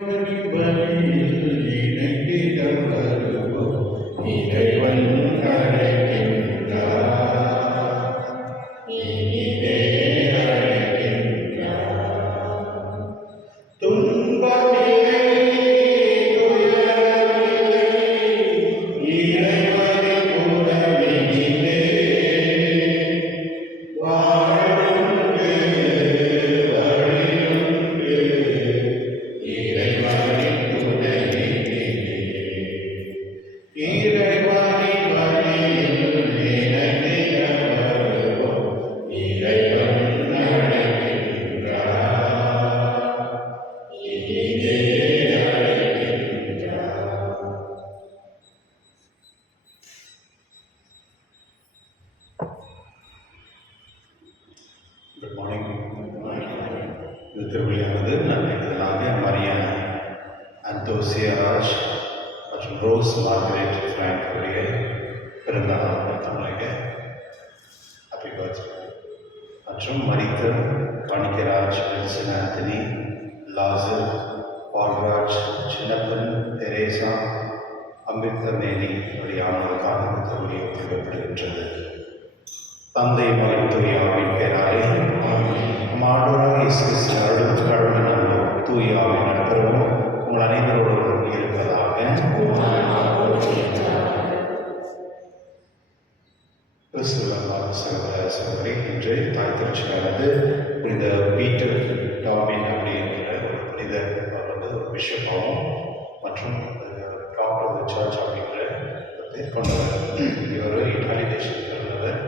பலியில் இணைந்திட வருவோம். இறைவன் அழைக்கின்றார், இனிதே அழைக்கின்றார். துன்பமில்லை, துயரமில்லை, இறைவனின் உறவினிலே வாழுண்டு, வழியுண்டு, இறைவனின் துணையிலே. இறைவனின் வழியில் இணைந்திட வருவோம். இறைவன் அழைக்கின்றார், இனிதே அழைக்கின்றார். Good morning. இந்த திருவிழியானது நன்மைகளாக மரியா அந்தோசியா ராஜ் மற்றும் ரோஸ் மார்கரெட் ஃப்ராங்க் பிறந்தநாள் தமிழக ஹாப்பி பர்த்டே. மற்றும் மரித்த Kanikkaraj, Wilson Anthony, Lazar, Paulraj, Chinnappan, Teresa, Amirthameni வழியானவர்களுக்கான இந்த திருவிழி ஒப்புக்கப்படுகின்றது. தந்தை மகன் தூய ஆவியின் பெயராலே நம் ஆண்டவராக இயேசு கிறிஸ்து அருளும் கடவுளின் அன்பும் தூய ஆவியின் நட்புறவும் உங்கள் அனைவரோடும் இருப்பதாக. கிறிஸ்துவ சகோதர சகோதரி, இன்று தாய் திருச்சியானது புனித பீட்டர் டாமின் அப்படிங்கிற ஒரு புனிதர். அவர் வந்து ஒரு பிஷப்பாகவும் மற்றும் டாக்டர் ஆஃப் த சர்ச் அப்படிங்கிற பேர் கொண்டவர். இவர் இத்தாலி தேசத்தில் உள்ளவர்.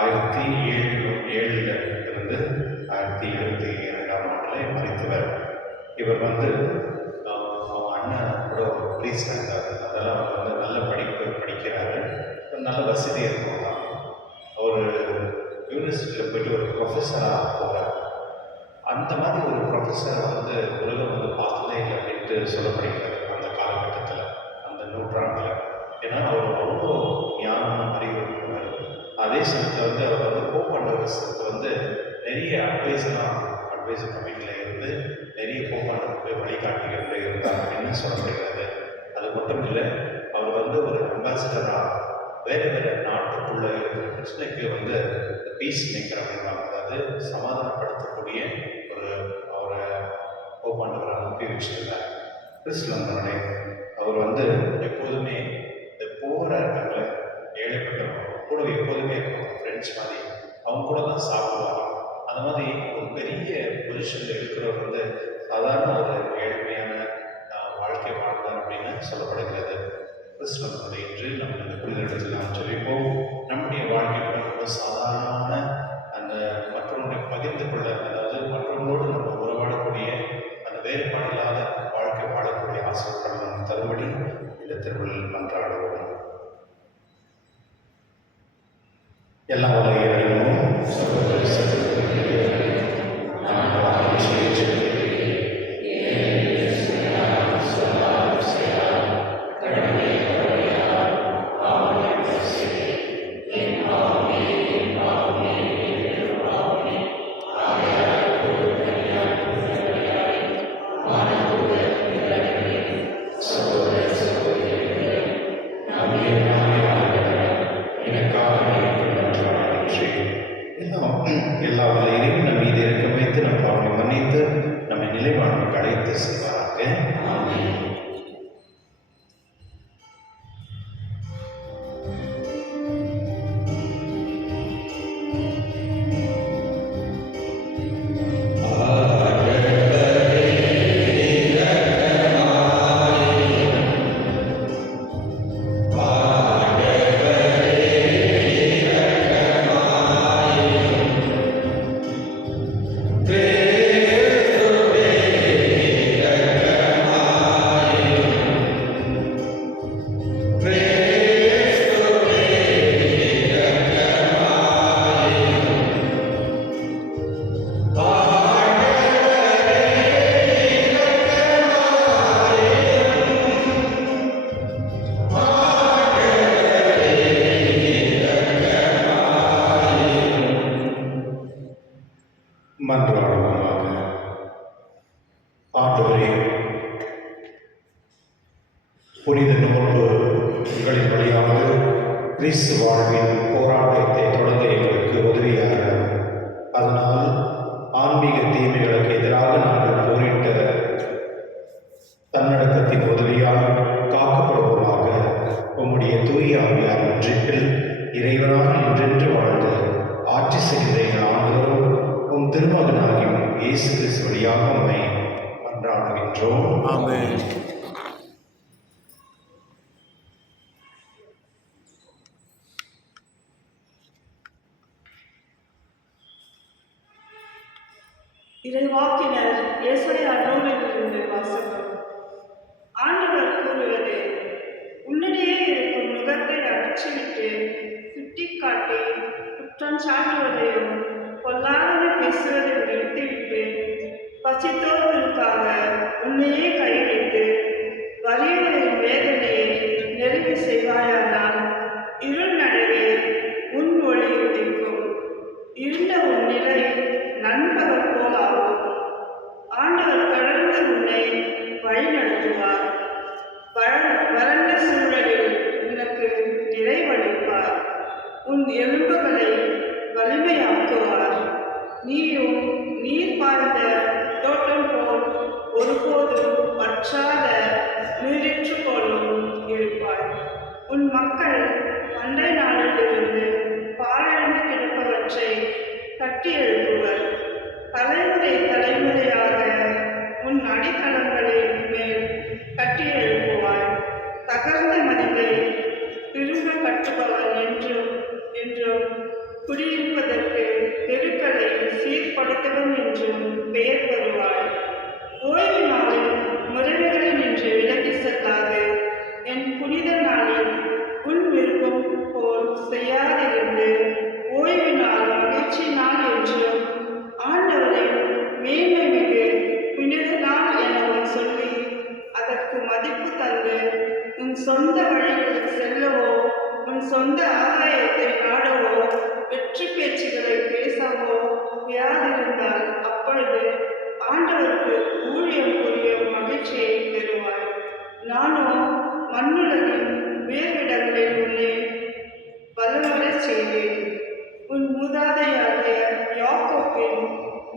1707 இருந்து 1772 மறித்தவர். இவர் வந்து அவங்க அண்ணன் கூட ஒரு ப்ரீஸ்ட் இருந்தார். அதெல்லாம் அவர் வந்து நல்ல படிப்பு படிக்கிறாரு, நல்ல வசதி இருக்கும். அவர் யூனிவர்சிட்டியில் போயிட்டு ஒரு ப்ரொஃபஸராக போகிறார். அந்த மாதிரி ஒரு ப்ரொஃபஸரை வந்து உலகம் வந்து பார்த்ததே இல்லை அப்படின்ட்டு சொல்லப்படுகிறது அந்த காலகட்டத்தில், அந்த நூற்றாண்டில். ஏன்னா அவர் அவ்வளோ ஞானம் அறிவு இருக்கிறார். அதே சமயத்தில் வந்து அவர் வந்து போப்பாண்டவருக்கு வந்து நிறைய அட்வைசர் கமிட்டியில் இருந்து நிறைய போப்பாண்டவருக்கு வழிகாட்டிக்கிட்டு இருந்தார் அப்படின்னு சொல்லப்படுகிறது. அது மட்டும் இல்லை, அவர் வந்து ஒரு அம்பாசிடராக வேறு வேறு நாட்டுக்குள்ளே இருக்கிற பிரச்சனைக்கு வந்து பீஸ் மேக்கர் அப்படின்றாங்க, அதாவது சமாதானப்படுத்தக்கூடிய ஒரு அவரை போப்பாண்டவரை அனுப்பி வச்சிருந்தார். கிறிஸ்துவந்தனே அவர் வந்து எப்போதுமே இந்த போகிற இருக்காங்களே ஏழைப்பட்டவங்க கூட எப்போதுமே இருக்கும், ஃப்ரெண்ட்ஸ் மாதிரி அவங்க கூட தான் சாப்பிடுவாங்க. அந்த மாதிரி ஒரு பெரிய பொசிஷனில் இருக்கிறவர் வந்து சாதாரண ஒரு ஏழ்மையான வாழ்க்கை வாழ்ந்தார் அப்படின்னு சொல்லப்படுகிறது. கிறிஸ்துவ இன்று நம்ம இந்த புனிதத்தில் நாம் சொல்லிப்போம். நம்முடைய வாழ்க்கைக்கு ரொம்ப சாதாரணமான அந்த மற்றவர்களை பகிர்ந்து கொள்ள, அதாவது மற்றவர்களோடு நம்ம உறவாடக்கூடிய அந்த வேறுபாடு இல்லாத வாழ்க்கை வாழக்கூடிய ஆசைப்பட நம்ம தரும்படி இந்த திருவிழில் மன்றாடுவோம். எல்லா வகையிலும் சகோதர சகோதரிகளே, நான் எல்லா வகையிலும் கிறிஸ்து வாழ்வின் போராட்டத்தை தொடங்க எங்களுக்கு உதவியாக. அதனால் ஆன்மீக தீமைகளுக்கு எதிராக நாங்கள் போரிட்ட தன்னடக்கத்தின் உதவியால் காக்கப்படுவோமாக. உம்முடைய தூய ஆவியார் ஒன்றிப்பில் இறைவனாக என்றென்று வாழ்ந்து ஆட்சி செய்கின்ற எங்கள் ஆண்டவரும் உம் திருமகனாகியும் இயேசு கிறிஸ்து வழியாக உம்மை மன்றாடுகின்றோம். ஆமென். இறைவாக்கினர் ஏசாயா நூலிலிருந்து வாசகம். ஆண்டவர் கூறுவது, உன்னிடையே இருக்கும் நுகத்தை அகற்றிவிட்டு சுட்டிக்காட்டி குற்றம் சாட்டுவதையும் பொல்லாதவை பேசுவதையும் நிறுத்திவிட்டு பசித்தோர்களுக்காக உன்னையே கையெழுத்து வறியவரின் வேதனையை நெருங்கி செய்வாயானால் இருள் நடுவே உன் ஒளி உதிக்கும், இருண்ட உன் நிலை நண்பகல் போல் ஆகும். ஆண்டவர் தொடர்ந்து உன்னை வழிநடத்துவார், வறண்ட சூழலில் உனக்கு நிறைவளிப்பார், உன் எலும்புகளை வலிமையாக்குவார். நீயும் நீர் பாய்ந்த தோட்டம் போல் ஒருபோதும் வற்றாத நீரிற்று போலும் இருப்பாய். உன் மக்கள் பண்டை நாளிலிருந்து பாழடைந்து கிடப்பவற்றை கட்டி எழுப்புவர். தலைமுறை தலைமுறையாக உன் அடித்தளங்களின் மேல் கட்டி எழுப்புவாய். தகர்ந்த மதிலை திரும்ப கட்டுபவன் என்றும் குடியிருப்பதற்கு தெருக்களை சீர்படுத்தவன் என்றும் பெயர் பெறுவாய். ஓய்வு நாளில் முறைமைகளை நின்று விலகி செல்லாது என் புனித நாளில் உன் விருப்பம் போல் செய்யாதிருந்து ஓய்வு நாள் மகிழ்ச்சி நாள் என்றும் ஆண்டவரின் மேன்மை மிகு புனித நாள் எனவும் சொல்லி அதற்கு மதிப்பு தந்து உன் சொந்த வழிகளில் செல்லவோ உன் சொந்த ஆதாயத்தை நாடவோ வெற்றி பேச்சுகளை பேசவோ வியாதிருந்தால் அப்பொழுது ஆண்டவருக்கு ஊழியம் புரியும் மகிழ்ச்சியை பெறுவாய். நானோ மண்ணுலகின் வேர்விடங்களில் உன்னை வளரச் செய்வேன். உன் மூதாதையாகிய யாக்கோப்பின்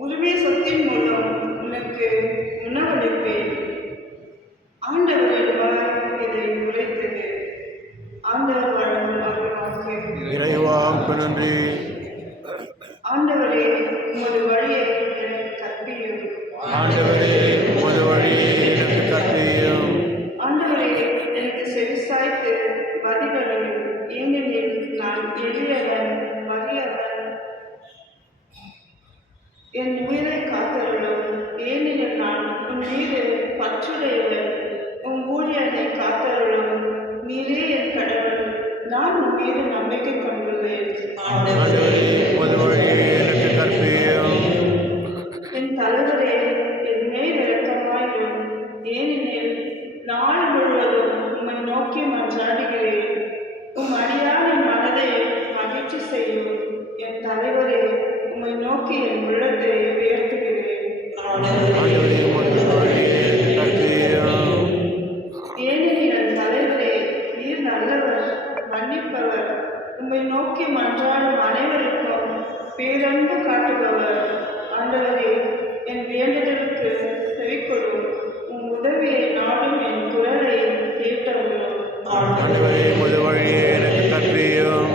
உரிமை சொத்தின் மூலம் உனக்கு உணவளிப்பேன். ஆண்டவரின் வாய் இதை உரைத்தது. ஆண்டவர் வழங்கும் அருள்வாக்கு. இறைவாவுக்கு நன்றி. ஆண்டவரே, உமது வழியை எனக்கு கற்பியும். ஆண்டவரே, உமது வழியை எனக்கு கற்பியும். ஆண்டவரே, எனக்கு செவிசாய்த்து பதிலளியும். ஏனெனில் நான் எளியவன், வறியவன். என் உயிரை காத்தருளும். ஏனெனில் நான் உன் மீது பற்றுடையவன். உன் ஊழியனை காத்தருளும். நீரே என் கடவுள். நான் உன் மீது நம்பிக்கை கொண்டுள்ளேன். ஆண்டவரே, உமது வழியை எனக்கு கற்பியும். என் தலைவரே, என் மேல் இரக்கமாயிரும். ஏனெனில் நாள் முழுவதும் உம்மை நோக்கி மன்றாடுகிறேன். உம் அடியாரின் மனதை மகிழ்ச்சி செய்யும். என் தலைவரே, உம்மை நோக்கி என் உள்ளத்தை உயர்த்துகிறேன். ஆண்டவரே, உமது வழியை எனக்கு கற்பியும். ஏனெனில் என் தலைவரே, நீர் நல்லவர், மன்னிப்பவர், உம்மை நோக்கி மன்றாடும் அனைவருக்கும் பேரன்பு காட்டுபவர். ஆண்டவரே, என் வேண்டுதலுக்கு செவிக்கொடும். உம் உதவியை நாடும் என் குரலை கேட்டருளும். ஆண்டவரே, உமது வழியை எனக்கு கற்பியும்.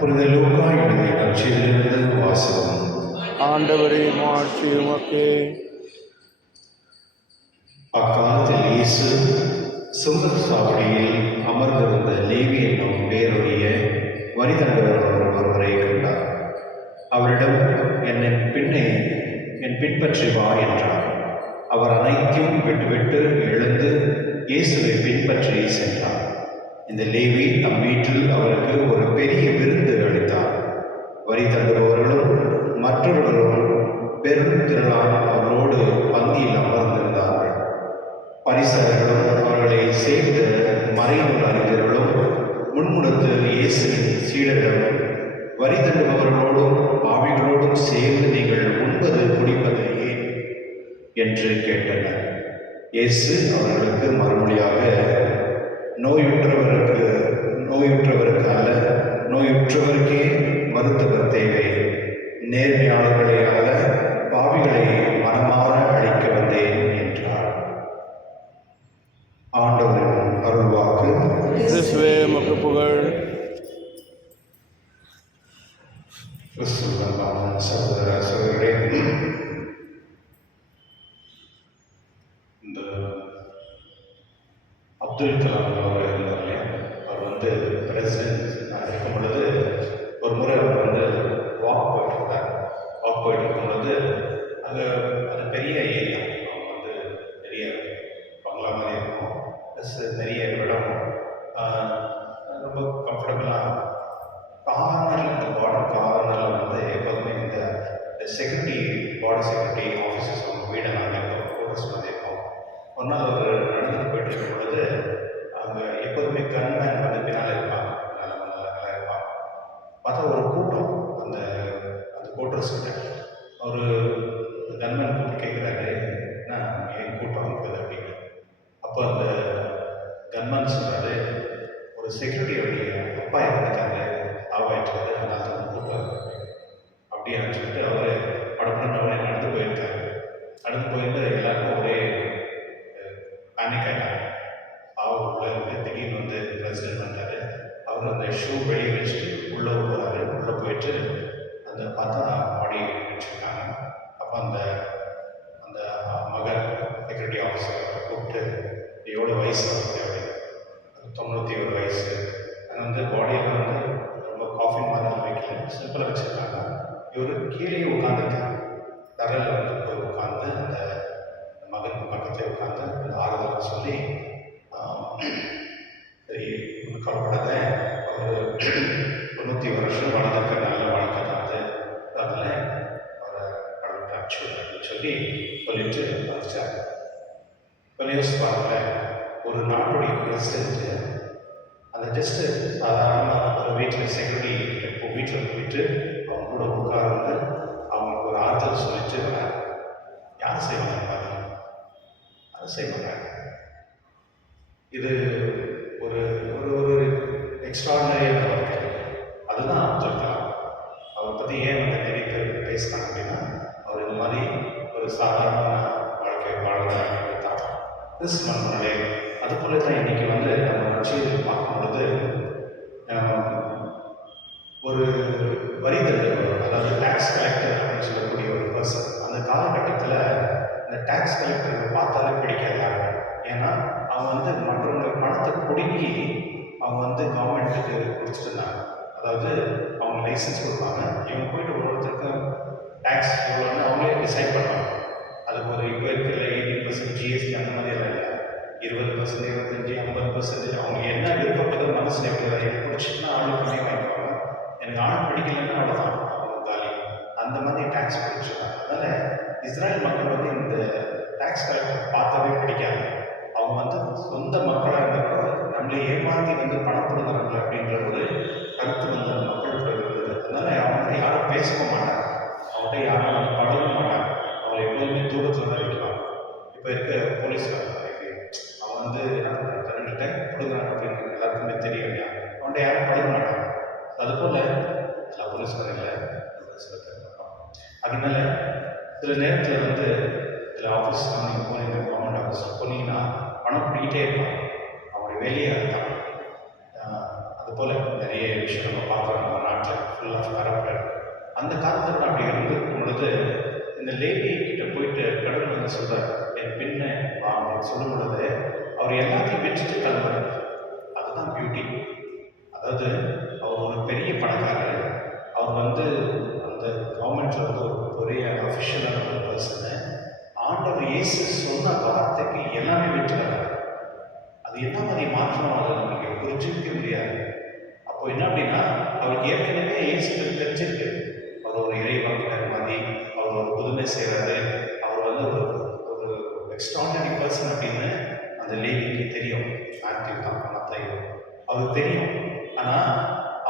புனித லூக்கா எழுதிய நற்செய்தியிலிருந்து வாசகம். ஆண்டவரே மாட்சி உமக்கே. அக்காலத்தில் இயேசு சுங்கச் சாவடியில் அமர்ந்திருந்த லேவி என்னும் பெயருடைய வரி தண்டுபவர் ஒருவரை கண்டார். அவரிடம் என் பின்பற்றி வா என்றார். அவர் அனைத்தையும் விட்டுவிட்டு எழுந்து இயேசுவை பின்பற்றி சென்றார். இந்த லேவி தம் வீட்டில் அவருக்கு ஒரு பெரிய விருந்து அளித்தார். வரி தண்டுபவர்களும் மற்றவர்களும் பெரும் திரளான அவர்களோடு பந்தியில் அமர்ந்திருந்தார்கள். பரிசேயர்களும் அவர்களை சேர்ந்த மறைநூல் அறிஞர்களும் முன்முடுத்து இயேசுவின் சீடர்களும், வரி தண்டுபவர்களோடும் பாவிகளோடும் சேர்ந்து நீங்கள் உண்பது குடிப்பது ஏன் என்று கேட்டனர். இயேசு அவர்களுக்கு மறுமொழியாக, நோயுற்றவருக்கு அல்ல, நோயுற்றவருக்கே மருத்துவர் தேவை. நேர்மையாளர்களை அல்ல, பாவிகளை மனமாற அழைக்க வந்தேன் என்றார். ஆண்டவரின் அருள்வாக்கு. கிறிஸ்துவே உமக்கு புகழ். கிறிஸ்துவ சகோதர சகோதரர்களே, இந்த அப்துல் கலாம் அவர் இருந்தார் இல்லையா, அவர் பிரசிடென்ட் இருக்கும் பொழுது ஒரு முறை அவர் வாக் போயிட்டு இருக்கும் பொழுது அது பெரிய ஏரியா, அவங்க பெரிய பங்களா மாதிரி இருக்கும், ப்ளஸ் நிறைய இடம், ரொம்ப கம்ஃபர்டபுளாக கார்னரில், இந்த பார்டர் கார்னரில் எப்போதுமே இந்த பார்டர் செக்யூரிட்டி ஆஃபீஸர்ஸ் அவங்க வீடை நாங்கள் ஃபோட்டோஸ் மாதிரி இருக்கோம். ஒரு நாள் அவர் நடந்துட்டு போயிட்டு இருக்கும் பொழுது அங்கே எப்போதுமே கன்மேன் பின்னால் இருப்பாங்க, நல்லா இருப்பாங்க. பார்த்தா ஒரு கூட்டம் அந்த கோட்ரஸ் கிட்ட ஒரு கன்மேன் கூப்பிட்டு கேட்குறாரு, என்ன ஏன் கூட்டம் இருக்குது அப்படின்னு. அப்போ அந்த கன்மேன் சொல்கிறாரு, ஒரு செக்யூரிட்டியோடைய அப்பா இறந்துட்டாங்க, ஆவாயிட்டாரு, அதனால தான் கூட்டம் அப்படின்னு சொல்லிட்டு அவர் படப்படன்னு அவரே நடந்து போயிருக்காரு. நடந்து போயிட்டு எல்லாருக்கும் ஒரே பேனிக் ஆகிட்டாங்க. உள்ள இருந்து திடீர்னு பிரசிடென்ட் வந்தார். அவர் அந்த ஷூ வெளியே வச்சுட்டு உள்ளே போகிறாரு. உள்ளே போயிட்டு அந்த பார்த்தா பாடி வச்சுருக்காங்க. அப்போ அந்த மகன் செக்யூரிட்டி ஆஃபீஸர் கூப்பிட்டு, எவ்வளோ வயசு ஆகுது அப்படின்னு. 91 வயசு. அது பாடியில் ரொம்ப காஃபி மாதிரி வைக்கல, சிம்பிளாக வச்சுருக்காங்க. இவர் கீழே உட்காந்துருக்காங்க, தரையில் போய் உட்காந்து அந்த மகன் பக்கத்தில் உட்காந்து அந்த ஆறுதலை சொல்லி, சரி ஒன்றும் கவலைப்படாத, ஒரு 90 வருஷம் வாழ்ந்துருக்க நல்ல வாழ்க்கை தான் அதில் அவரை கடவுளுக்கு அனுப்பிச்சு அப்படின்னு சொல்லிட்டு வச்சார். யோசிச்சு பாருங்களேன், ஒரு நாட்டுடைய பிரசிடென்ட்டு அந்த ஜஸ்ட்டு சாதாரணமாக ஒரு வீட்டில் செக்யூரிட்டி இப்போ வீட்டில் போயிட்டு அவங்க கூட உட்கார்ந்து அவங்களுக்கு ஒரு ஆறுதல் சொல்லிட்டு வராங்க. யார் செய்வாங்க பாருங்க, அதை செய்ய மாட்டாங்க. இது ஒரு ஒரு எக்ஸ்ட்ராடனரியான வாழ்க்கை. அதுதான் அப்துல் கலாம். அவரை பற்றி ஏன் நிறைய பேர் பேசுகிறாங்க அப்படின்னா, அவர் இந்த மாதிரி ஒரு சாதாரண வாழ்க்கை வாழ்ந்தாங்க தான். கிறிஸ்துவனுடைய அதுபோல தான் இன்றைக்கி நம்ம நற்செய்தியில் பார்க்கும் பொழுது ஒரு வரி தண்டுபவர், அதாவது டேக்ஸ் கலெக்டர் அப்படின்னு சொல்லக்கூடிய ஒரு பர்சன். அந்த காலகட்டத்தில் இந்த டேக்ஸ் கலெக்டரை பார்த்தாலே பிடிக்காது யாருக்கு. ஏன்னா அவங்க மற்றவங்க பணத்தை பிடுங்கி அவங்க கவர்மெண்ட்டுக்கு கொடுத்துட்டு இருந்தாங்க. அதாவது அவங்க லைசன்ஸ் கொடுப்பாங்க, இவங்க போயிட்டு ஒருத்தருக்கும் டேக்ஸ் எவ்வளோன்னு அவங்களே டிசைட் பண்ணுவாங்க. அதுக்கு ஒரு இப்போ இருக்கிற 18% ஜிஎஸ்டி அந்த மாதிரி எல்லாம் இல்லை, 20%, 25%, 50%. அவங்க என்ன விருப்பப்படுறது மனசில் எப்படி எனக்கு பிடிச்சிட்டுனா ஆள் கம்மியாக வாங்கிக்குவாங்க, எனக்கு ஆள் பிடிக்கலன்னா அவ்வளோதான் அவங்க காலி. அந்த மாதிரி டேக்ஸ் பிடிச்சிருக்காங்க. அதனால் இஸ்ரேல் மக்கள் இந்த டேக்ஸ் கலெக்டர் பார்த்தாவே பிடிக்காது. அவங்க சொந்த மக்களாக இருந்தால் நம்மளை ஏமாற்றி பணம் கொடுக்குறாங்க அப்படின்ற ஒரு கருத்து அந்த மக்கள்கிட்ட இருந்தது. அதனால் அவங்கள்ட்ட யாரும் பேசவும் மாட்டாங்க, அவங்கள்ட்ட யாரும் பழகவும் மாட்டாங்க, அவங்களை எப்போதுமே தூரத்தில் தான் வைக்குவாங்க. இப்போ இருக்க போலீஸ்காரங்க அவன் என்ன பண்ணுறாங்க, தரங்கிட்ட கொடுக்குறாங்க அப்படின்னு எல்லாருக்குமே தெரியும் இல்லையா, அவன்கிட்ட யாரும் பழக மாட்டாங்க. அதுபோல் எல்லா போலீஸ்காரங்கள சில பேர் பார்ப்பாங்க. அதனால சில நேரத்தில் சில ஆஃபீஸ் நீங்கள் போனீங்க, கவர்மெண்ட் ஆஃபீஸில் போனீங்கன்னா பணம் பிடிக்கிட்டே இருப்பாங்க, அவங்களுடைய வேலையே அதுதான். அதுபோல் நிறைய விஷயம் நம்ம பார்க்குறோம் நம்ம நாட்டில், ஃபுல் ஆஃப் கரப்டட். அந்த காலத்தில் அப்படி இருந்திருக்கும் பொழுது இந்த லேடி கிட்ட போயிட்டு கடவுள் வந்து சொல்றாரு, என் பின்ன வா அப்படின்னு சொல்லும் பொழுது அவர் எல்லாத்தையும் வச்சுட்டு கிளம்புறாரு. அதுதான் பியூட்டி. அதாவது அவர் ஒரு பெரிய பணக்காரர். அவர் வந்து அந்த கவர்மெண்ட்ல வந்து ஒரு பெரிய அஃபிஷியலான ஒரு பர்சனு. ஆண்டவர் இயேசு சொன்ன வார்த்தைக்கு எல்லாமே விட்டுறாரு. அது என்ன மாதிரி மாற்றம் அதை நமக்கு புரிஞ்சிக்க முடியாது. அப்போ என்ன அப்படின்னா அவருக்கு ஏற்கனவே இயேசு தெரிஞ்சிருக்கு. அவர் ஒரு இறைவாக்கினர் மாதிரி, அவர் ஒரு புதுமை செய்கிறாரு, அவர் வந்து ஒரு ஒரு எக்ஸ்ட்ராடனரி பர்சன் அப்படின்னு அந்த லேடிக்கு தெரியும். மேத்யூ தான் மத்தாயு அவருக்கு தெரியும். ஆனால்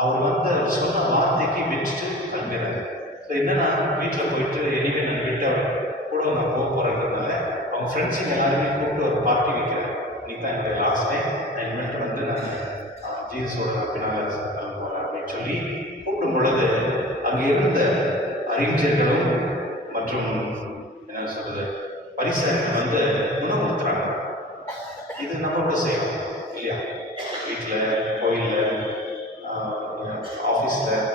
அவர் வந்து சொன்ன வார்த்தைக்கு விட்டுட்டு கிளம்புறாரு. ஸோ என்னன்னா வீட்டில் போயிட்டு எனிவே நான் விட்டு கூட நான் போக போகிறதுனால அவங்க ஃப்ரெண்ட்ஸுங்க எல்லாருமே கூப்பிட்டு ஒரு பார்ட்டி வைக்கிறார். இன்னைக்கு தான் என்னுடைய லாஸ்ட் டைம், நான் இனிமேட்டு வந்து நான் ஜீசஸோட நான் பின்னால் போகிறேன் அப்படின்னு சொல்லி கூப்பிடும் பொழுது அங்கே இருந்த அறிஞர்களும் மற்றும் என்ன சொல்றது பரிசர்கள் வந்து உணவுறுத்துறாங்க. இது நம்ம கூட செய்யணும் இல்லையா? வீட்டில், கோயிலில், ஆஃபீஸில்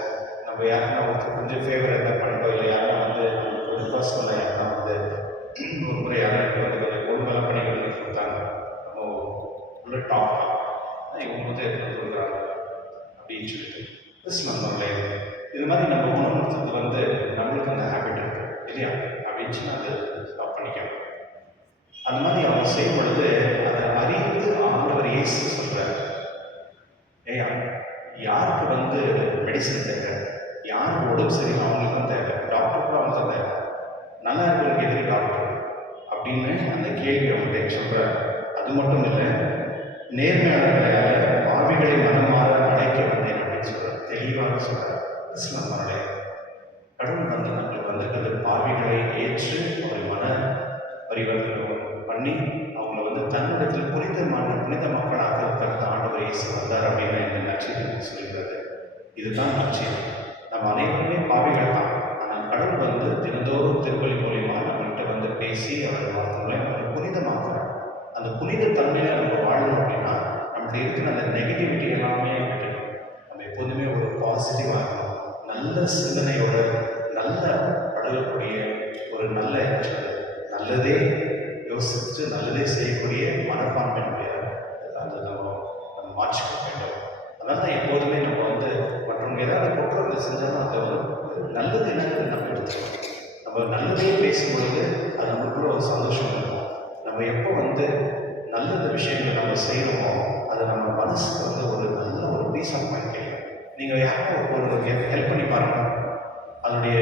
நம்ம யாருன்னா ஒருத்தர் கொஞ்சம் ஃபேவர் இருந்தால் பண்ணிட்டோம். இல்லை யாருன்னா வந்து ஒரு பர்சனலாக யாருன்னா வந்து ஒரு முறை யாரும் வந்து கொஞ்சம் ஒழுங்கெல்லாம் பண்ணி கொடுத்தாங்க. நம்ம உள்ள டாப் தான் இவங்க வந்து எடுத்து கொடுக்குறாங்க அப்படின்னு சொல்லிட்டு நம்மளே இது மாதிரி நம்ம உணவுறது வந்து நம்மளுக்கு அந்த ஹேபிட் இருக்கு இல்லையா அப்படின்னு சொல்லி அதை ஸ்டாப் பண்ணிக்கணும். அந்த மாதிரி அவங்க செய்யும் பொழுது அதை அறிந்து ஆண்டவர் இயேசு சொல்றாரு, ஏயா யாருக்கு வந்து மெடிசன் தேவை, யாருக்கு உடம்பு சரி அவங்களுக்கு தான் தேவை, டாக்டர் கூட அவங்க தான் தேவை, நல்லா இருக்கிறவங்க எதிரி டாக்டர் அப்படின்னு அந்த கேள்வி அவங்கள்ட்ட சொல்றாரு. அது மட்டும் இல்லை, நேர்மையாளர்களால் பாவிகளை மனமாற அழைக்க வந்தேன் அப்படின்னு சொல்றாரு. தெளிவாக சொல்றாரு. நம்மளுடைய கடவுள் வந்து நம்மளுக்கு வந்திருக்கிறது பாவிகளை ஏற்று அவரை மன பரிவர்த்தனை பண்ணி அவங்கள வந்து தன்னிடத்தில் புனித மக்களாக கருத்த ஆண்டவர் இயேசு வந்தார் அப்படின்னு இந்த நற்செய்தி சொல்கிறது. இதுதான் நற்செய்தி. நம்ம அனைவருமே பாவிகள் தான். ஆனால் கடவுள் வந்து தினந்தோறும் திருப்பலி மூலியமா நம்மள்கிட்ட வந்து பேசி அவருடைய வார்த்தைகளை நம்மளை புனிதமாக்குறார். அந்த புனித தன்மையில நம்ம வாழணும் அப்படின்னா நம்மளுக்கு இருக்கிற அந்த நெகட்டிவிட்டி எல்லாமே விட்டுணும். நம்ம எப்போதுமே ஒரு பாசிட்டிவாக இருக்கணும். நல்ல சிந்தனையோட நல்ல பழகக்கூடிய ஒரு நல்லதே யோசித்து நல்லதே செய்யக்கூடிய மனப்பான்மையினுடைய அந்த நம்ம மாற்றிக்க வேண்டும். அதனால தான் எப்போதுமே நம்ம வந்து மற்றவங்க ஏதாவது குற்றத்தை செஞ்சாலும் அதை நல்லது என்னன்னு நம்ம எடுத்துக்கணும். நம்ம நல்லதே பேசும்பொழுது அது நமக்குள்ள ஒரு சந்தோஷம் இருக்கும். நம்ம எப்போ வந்து நல்லது விஷயங்களை நம்ம செய்யணுமோ அது நம்ம மனசுக்கு வந்து ஒரு நல்ல ஒரு பீஸ் ஆஃப் மைண்ட் கிடைக்கும். நீங்கள் யாரும் ஒரு ஹெல்ப் பண்ணி பாருங்க, அதனுடைய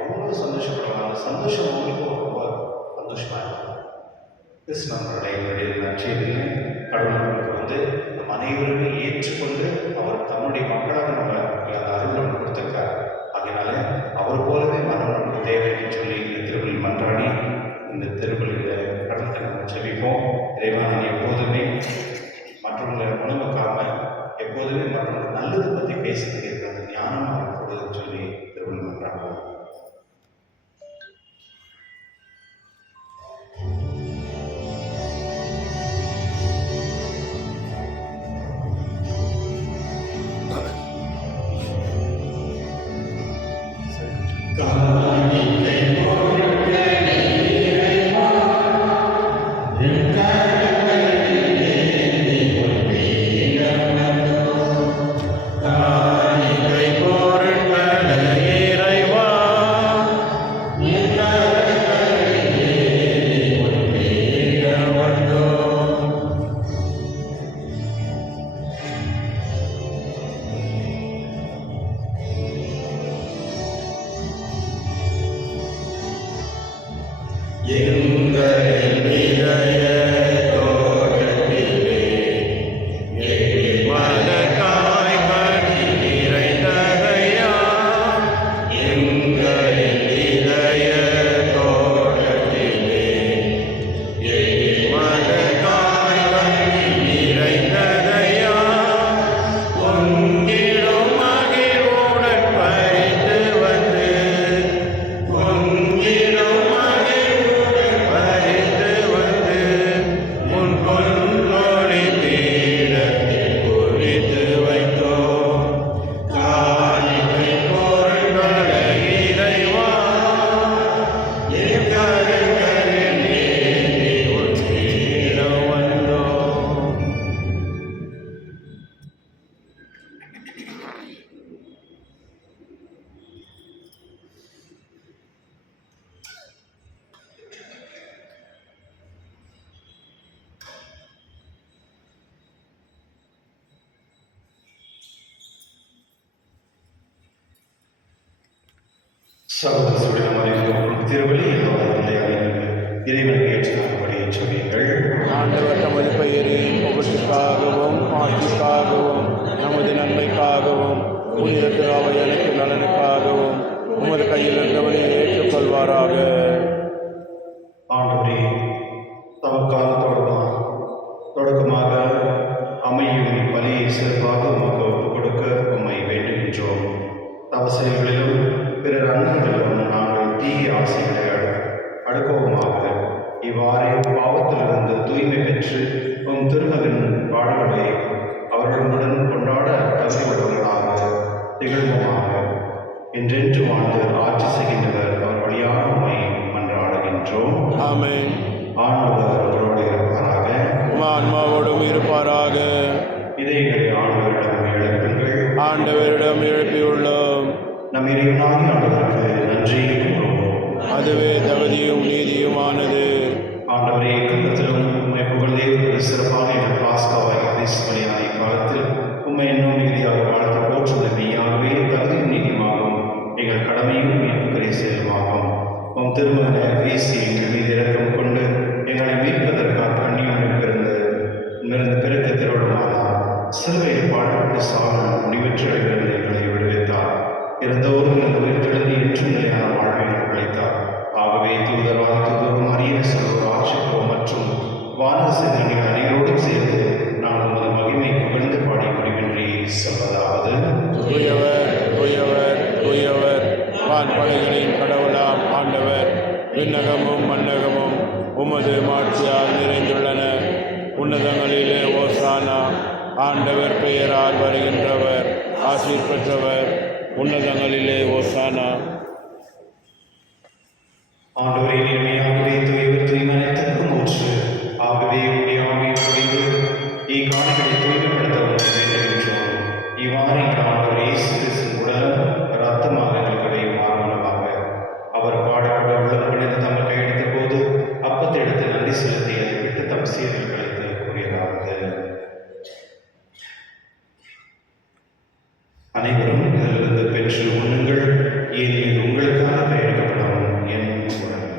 அவங்களும் சந்தோஷப்படுவாங்க. அந்த சந்தோஷம் அவங்களுக்கும் ரொம்ப சந்தோஷமாக இருக்கும். நம்மளுடைய நற்செய்தியிலே கடவுள் நம்மளுக்கு வந்து நம் அனைவருமே ஏற்றுக்கொண்டு அவர் தன்னுடைய மக்களாக நம்ம அந்த அருள் நம்ம கொடுத்திருக்காரு. அதனால அவர் போலவே மனம் நமக்கு தேவைன்னு சொல்லி இந்த திருப்பலியில் மன்றாடி இந்த திருப்பலியில் கடவுளுக்கு நம்ம செபிப்போம். இறைவா, நீ எப்போதுமே மற்றவங்களை உணவுக்காம எப்போதுமே மற்றவங்க நல்லது பற்றி பேசிக்கிட்டு இருக்கிற ஞானம் அவருக்கு கொடுதுன்னு சொல்லி திருப்பலியில் மன்றாடுவோம். வந்து சகோதர சுடமறைக்கும் திருவள்ளி இறைவனுக்கு ஏற்றபடி சொல்லுங்கள். ஆண்டவர் தமது பெயரின் புகழ்ச்சிக்காகவும் ஆட்சிக்காகவும் நமது நன்மைக்காகவும் புனித திராவையனுக்கு நலனுக்காகவும் உமது கையில் இருந்தவரை ஏற்றுக்கொள்வாராக. ஆண்டவரே, தமக்கால் தொடக்கமாக அமையும் பலியை சிறப்பாக உமக்கு ஒப்புக் கொடுக்க உம்மை வேண்டுகின்றோம். தவ செயல்களிலும் பிறர் அன்புகளிலும் நாங்கள் தீய ஆசைகளை அடுக்குவோமாக. இவ்வாறே பாவத்திலிருந்து தூய்மை பெற்று உம் திருமகன் பாடுகளை அவர்களுடன் கொண்டாட தகுதியுள்ளவர்களாக திகழ்வோமாக. என்றென்று வாழ்ந்து ஆட்சி செய்கின்றவர் அவர் வழியாக உம்மை மன்றாடுகின்றோம். ஆமென். ஆண்டவர் அவரோடு இருப்பாராக. ஆன்மாவோடும் இருப்பாராக. இதயங்களை ஆண்டவரிடம் எழுப்புங்கள். ஆண்டவரிடம் எழுப்பியுள்ளோம். நம் இறைவனாகிய ஆண்டவருக்கு நன்றி கூறுவோம். அதுவே தகுதியும் நீதியுமானது. ஆண்டவரே, கருத்திலும் உண்மை புகழ்ந்தே சிறப்பாக எங்கள் பாஸ்காவாய் பலியான இக்காலத்தில் உண்மை இன்னும் நீதியாக வாழ்த்து போற்றுவது மெய்யாகவே தகுதியும் நீதியுமாகும். எங்கள் கடமையும் மீட்புக்குரிய செயலுமாகும். உம் திருமகன கிறிஸ்து எங்கள் மீது இரக்கம் கொண்டு எங்களை மீட்பதற்காக கண்ணியுடன் பிறந்து பிறக்க திருவிழமானார். சிலுவையில் பாடுபட்டு சாகும் முடிவற்ற இடங்களில் எங்களை விடுவித்தார். இருந்தோரும் இந்த உயிர்த்தெழுந்து என்றும் நிலையான வாழ்வை அளித்தார். ஆகவே தூதரும் அரியணை செல்வோர் ஆட்சிப்போம் மற்றும் வானக செய்திகள் அனைவரோடும் சேர்ந்து நான் உமது மகிமை புகழ்ந்து பாடி முடிவின்றி சொல்வதாவது: தூயவர் தூயவர் தூயவர், வான்படைகளின் கடவுளாம் ஆண்டவர். விண்ணகமும் மன்னகமும் உமது மாட்சியால் நிறைந்துள்ளன. உன்னதங்களிலே ஓசானா. ஆண்டவர் பெயரால் வருகின்றவர் ஆசீர் பெற்றவர். உன்னதங்களிலே ஓசானா. ஆண்டவரே, நேர்மையாகவே தூயவர் தூய்மனத்திற்கும் ஊற்று. ஆகவே உடையாமை புரிந்து இக்காணிகளை தூய்மைப்படுத்த வேண்டுகின்றோம். இவ்வாறு ஆண்டவர் இயேசு கிறிஸ்துவின் உடலும் இரத்தமாக எங்களுக்கு மாறுவனவாக. அவர் பாடுபட உள்ளம் கணிந்து தம்மை கையெடுத்த போது அப்பத்தை எடுத்து நன்றி செலுத்தி அதை விட்டு தம் சீரில் கழித்து கூறியதாவது: அனைவரும் இதிலிருந்து பெற்று உண்ணுங்கள், ஏனெனில் உங்களுக்காக பெயரிடப்படும் என் உடல்.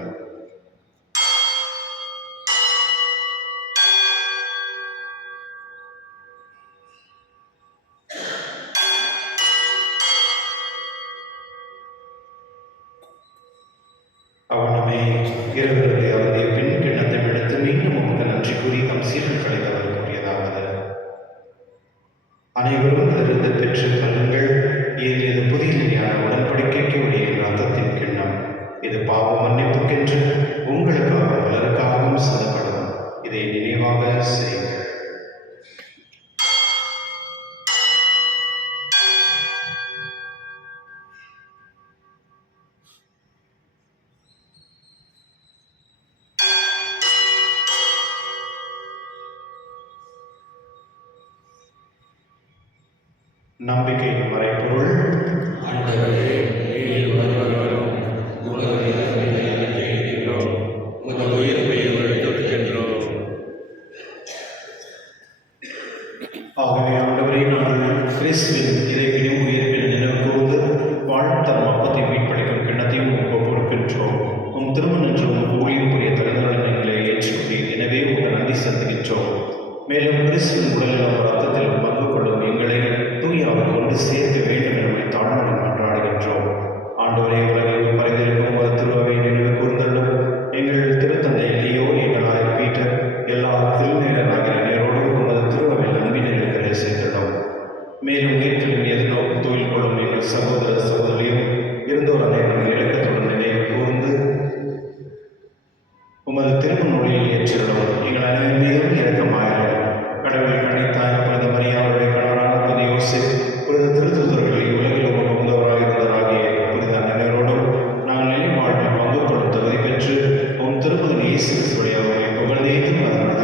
அவனமே இரவிலிருந்து அவருடைய பின் கிண்ணத்தை எடுத்து மீண்டும் உமக்கு நன்றி கூறி தம் சீரில் கழித்தவர் கூறியதாவது: அனைவரும் இதிலிருந்து பெற்று கொள்ளுங்கள், ஏன் இது புதிய நிலையான உடன்படிக்கைக்கு உடைய ரத்தத்தின் கிண்ணம். இது பாவ மன்னிப்புக்கென்று உங்களுக்காக பலருக்காகவும் சிந்தப்படும். இதை நினைவாக செய்யுங்கள். நம்பிக்கையின் மறைப்பொருள்: ஆண்டவரே, நீர் வருவரும் உமது உயிர்ப்பையும் எடுத்துரைக்கின்றோம். ஆகவே ஆண்டவரே, நாங்கள் கிறிஸ்துவின் இறைப்பினும் உயிர்ப்பின் நினைவு கூர்ந்து வாழ்த்தம் அப்பத்தை மீட்பளிக்கும் கிண்ணத்தையும் ஒப்புக்கொடுக்கின்றோம். உம் திருமணன்று உம் ஊழியம் புரிய தலைவருடன் எங்களை ஏற்றுக்கொண்டீர். எனவே உங்கள் நன்றி செலுத்துகின்றோம். மேலும் கிறிஸ்துவின் உடலிலும் ரத்தத்திலும் பங்கு கொள்ளும் எங்களை தூயாவில் கொண்டு சேர்க்க வேண்டும் என்பதை தாழ்மையுடன் மன்றாடுகின்றோம். ஆண்டவரே, உலகில் பரிந்திருக்கும் ஒரு திருவை நினைவு கூர்ந்தள்ளும். எங்கள் திருத்தந்தை லியோ, எங்கள் ஆயர் பீட்டர், எல்லா திருநேரராகிற நேரோடு உமது திருவையில் அன்பினை இருக்கிற சேர்த்துள்ளோம். மேலும் உயிர்களின் எதிர்நோக்கு தொழில் கொள்ளும் எங்கள் சகோதர சகோதரியும் இருந்தோர் அனைவரும் இலக்கத்துடன் நினைவு கூர்ந்து உமது திருமணொழியில் ஏற்றியுள்ளோம். எங்கள் அனைவரும் மீதும் இரக்கமாயிரும். கடவுள் கணித்தாய் புனித மரியாவுடைய கணவரான புனித யோசேப், புனித திருத்தூதர்களை உலகில் உகந்தவராக இருந்தவராகிய புனித அனைவரோடும் நாங்கள் நிலை வாழ்வில் பங்கு கொள்ளும் தகுதி பெற்று உம் திருமகன் இயேசு கிறிஸ்துவை அவர்களை புகழ்ந்தேத்து மறந்த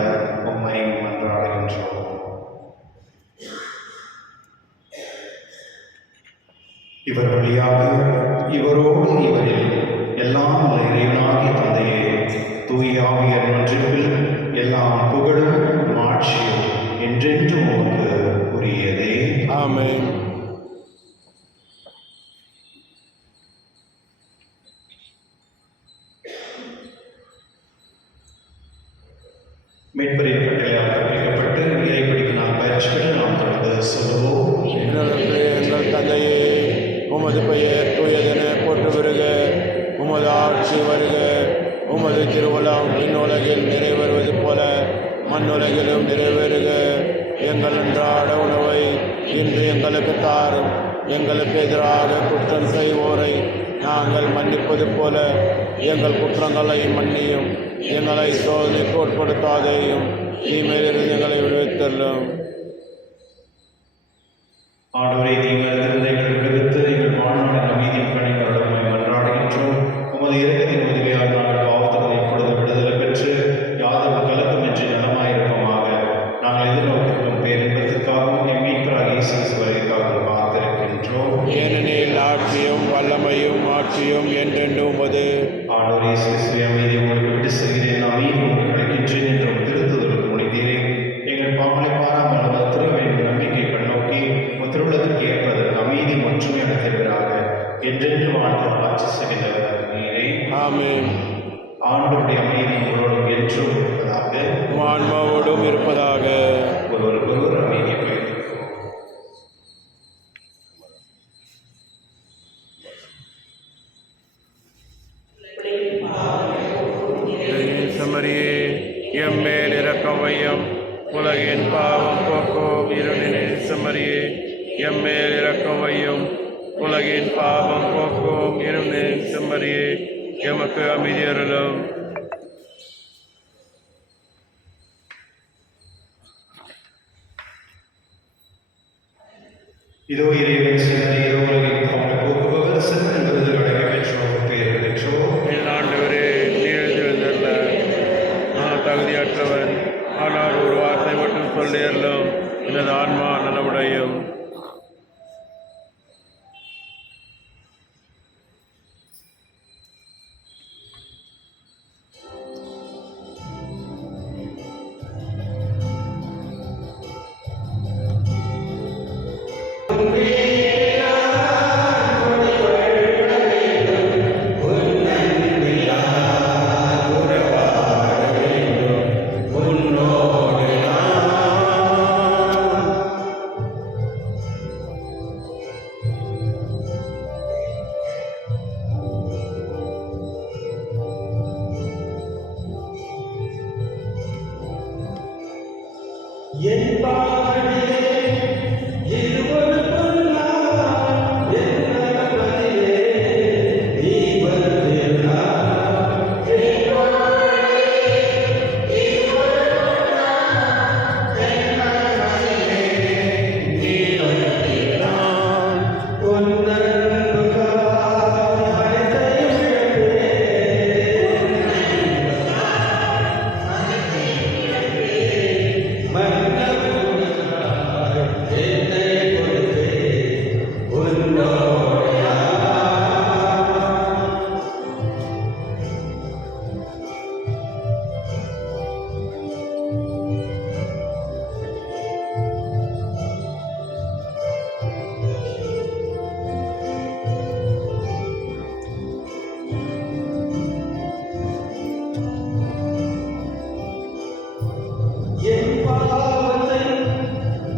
உம்மை மன்றாடுகின்றோம். இவர் வழியாக இவரோடு இவரில் எல்லாம் உள்ள இறைவனாகிய தந்தையே, தூய ஆவியர் ஒன்றிற்குள் எல்லாம் புகழும் ஆட்சியும் என்றென்றும் உமக்கு உரியதே. ஆமென். உமது பெயர் தூயதென போற்று வருக. உமது ஆட்சி வருக. உமது திருவுளம் விண்ணுலகில் நிறைவேறுவது போல மண்ணுலகிலும் நிறைவேறுக. எங்கள் அன்றாட உணவை இன்று எங்களுக்கு தாரும். எங்களுக்கு எதிராக குற்றம் செய்வோரை நாங்கள் மன்னிப்பது போல எங்கள் குற்றங்களை மன்னியும். எங்களை சோதனைக்கு உட்படுத்தாதேயும், தீமையிலிருந்து எங்களை விடுவித்தள்ளும். ஆண்டவரே, நீங்கள் எங்களை விடுவித்து எங்கள் வாழ்நாளின் அமைதியும் கனிகளுடன் மன்றாடுகின்றோம். உமது இரக்கத்தின் உதவியால் நாங்கள் பாவத்திற்கு இப்பொழுது விடுதலை பெற்று யாதொரு கலக்கமின்றி நலமாயிருப்போமாக. நாங்கள் எதிர்நோக்கிருக்கும் பேரின்பத்திற்காகவும் எம் மீட்பராகிய இயேசு கிறிஸ்து வருகைக்காகவும் காத்திருக்கின்றோம். ஏனெனில் ஆட்சியும் வல்லமையும் ஆட்சியும் என்றென்றும் உமது. ஆண்டவரே இயேசு கிறிஸ்துவே, அமைதி உங்களுக்கு விட்டு செல்கிறேன், அமைதி உங்களுக்கு அளிக்கின்றேன் என்றும் திருத்துதலுக்கு மொழிகிறேன். எங்கள் பாவங்களை பாராமல் உமது திருவையின் நம்பிக்கை கண்ணோக்கி திருவுள்ளத்திற்கு ஏற்பதற்கு அமைதி ஒற்றுமை அளித்திருக்கிறாங்க. என்றென்று வாழ்ந்து ஆட்சி செய்கின்றவர் நீரே. ஆமென். ஆண்டவருடைய அமைதி உங்களோடும் என்றும் இருப்பதாக. ஆன்மாவோடும் இருப்பதாக. ஒருவர் அமைதியை பகிர்ந்திருக்கிறோம். சமரியே, எம்மேல் இரக்கம் வையும். உலகின் பாவம் போக்கும். இருளின் சமரியே, எம்மேல் இரக்கம் வையும். உலகின் பாவம் போக்கும். இருளின் சமரியே, எமக்கு அமைதி அருளும். இதோ இறைவன் சிந்தனை, இதோ உலகின் பாவங்களை போக்குபவர், சிந்தனை விருதுகளை பெற்றோர், பேர் பெற்றோர். என் ஆண்டவரே, நீர் எழுந்தருள நான் தகுதியற்றவன். ஆனால் ஒரு வார்த்தை மட்டும் சொல்லி அருளும், எனது ஆன்மா நலமுடையும்.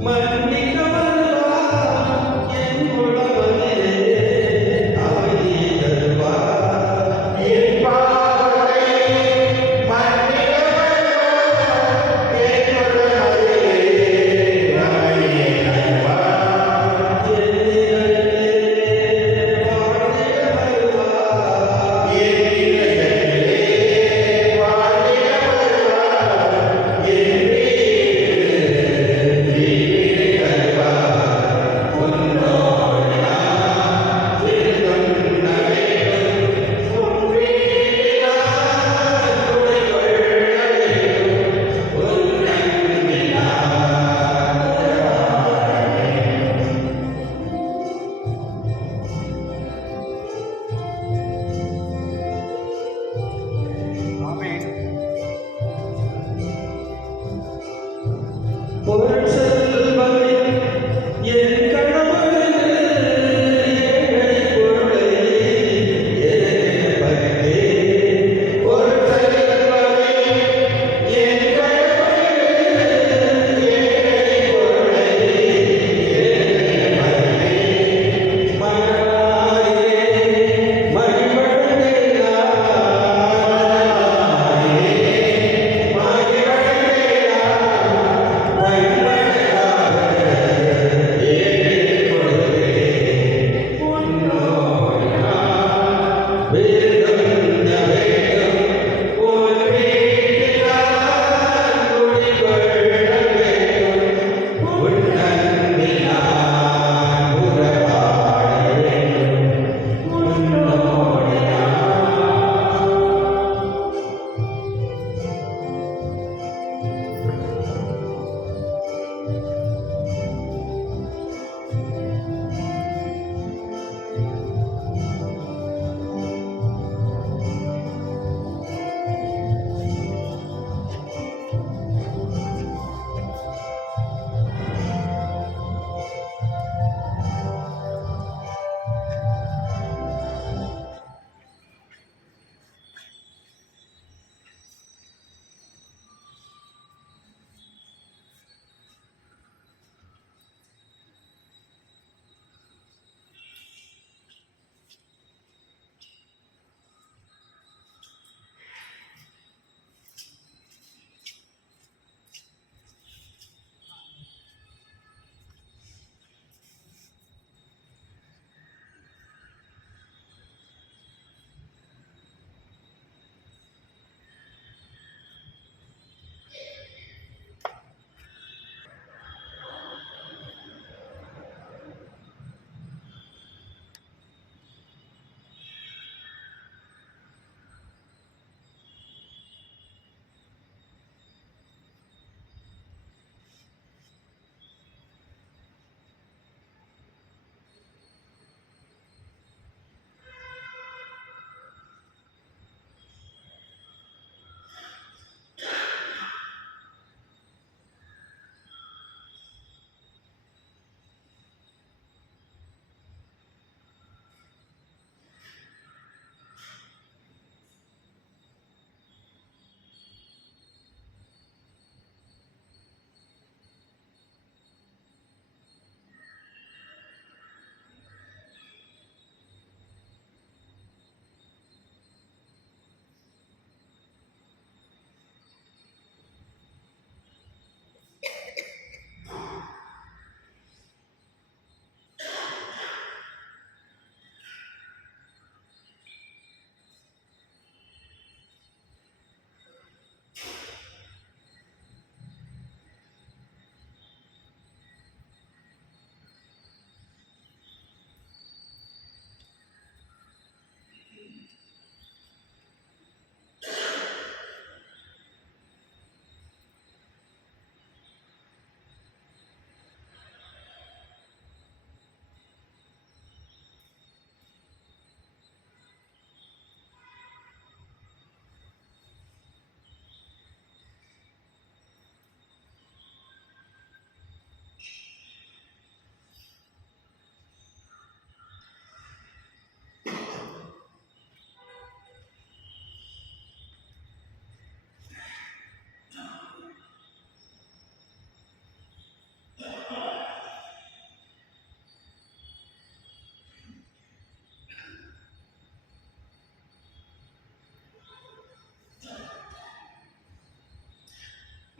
மன்னிக்க வல்லவா என் குலமகனே.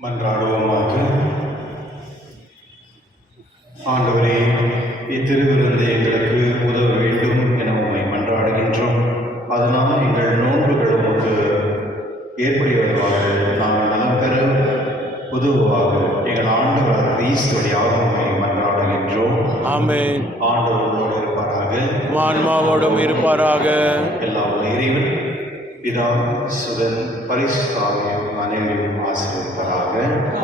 மன்றாடுவோமாக. ஆண்டவரே, இத்திருவிருந்து எங்களுக்கு உதவ வேண்டும் என உம்மை மன்றாடுகின்றோம். அதனால் எங்கள் நோன்புகள் உமக்கு ஏற்புடையவர்களாக நாங்கள் நலம் பெற உதவுவாக எங்கள் ஆண்டவர் கிறிஸ்து வழியாக உம்மை மன்றாடுகின்றோம். ஆமென். ஆண்டவரோடு இருப்பாராக, ஆன்மாவோடும் இருப்பாராக. எல்லாம் இறைவன் பிதா சுதன் பரிசுத்த ஆவியார் அனைவரையும் ஆசீர்வதிப்பாராக.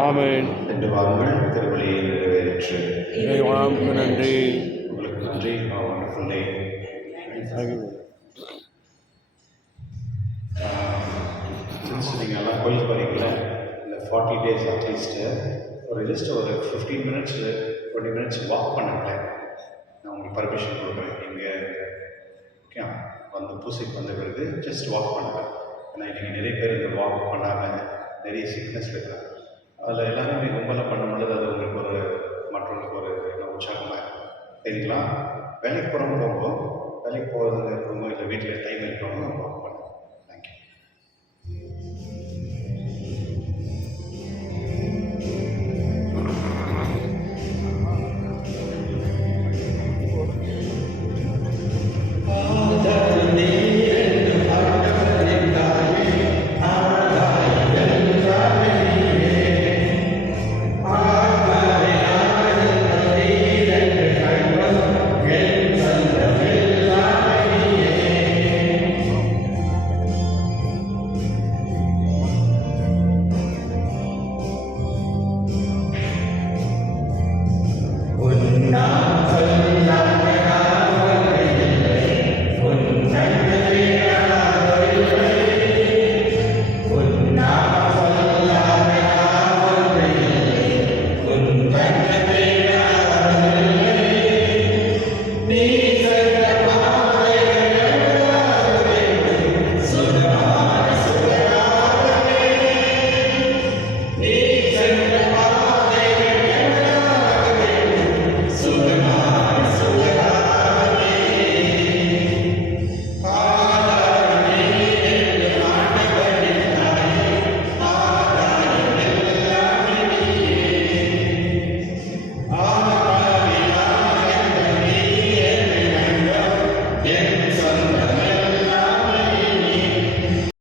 ஆமென். என்று வாருங்கள், திருவழியை நிறைவேற்று. இறைவனுக்கு நன்றி. உங்களுக்கு நன்றி. வண்டர்ஃபுல் டே. நீங்கள் எல்லாம் கோயிலுக்கு வரீங்களா? இந்த 40 days அட்லீஸ்ட்டு ஒரு 15 minutes 20 minutes வாக் பண்ணுங்களேன். நான் உங்களுக்கு பர்மிஷன் கொடுக்குறேன். இங்கே ஓகே, வந்து பூசைக்கு வந்த பிறகு ஜஸ்ட் வாக் பண்ணுவேன். ஏன்னா இன்றைக்கி நிறைய பேர் இந்த வாக் பண்ணாமல் நிறைய சிக்னஸ் இருக்கிறாங்க. அதில் எல்லாருமே கும்பலாக பண்ணும்பொழுது அது உங்களுக்கு மற்றவங்களுக்கு ஒரு உற்சாகமாக இருக்கும். சரிங்களா? வேலைக்கு போகிறவங்க வேலைக்கு போகிறது இருக்கிறவங்க இல்லை வீட்டில் டைம் இருக்கிறவங்க வாக் பண்ணுவோம். தேங்க்யூ. நீ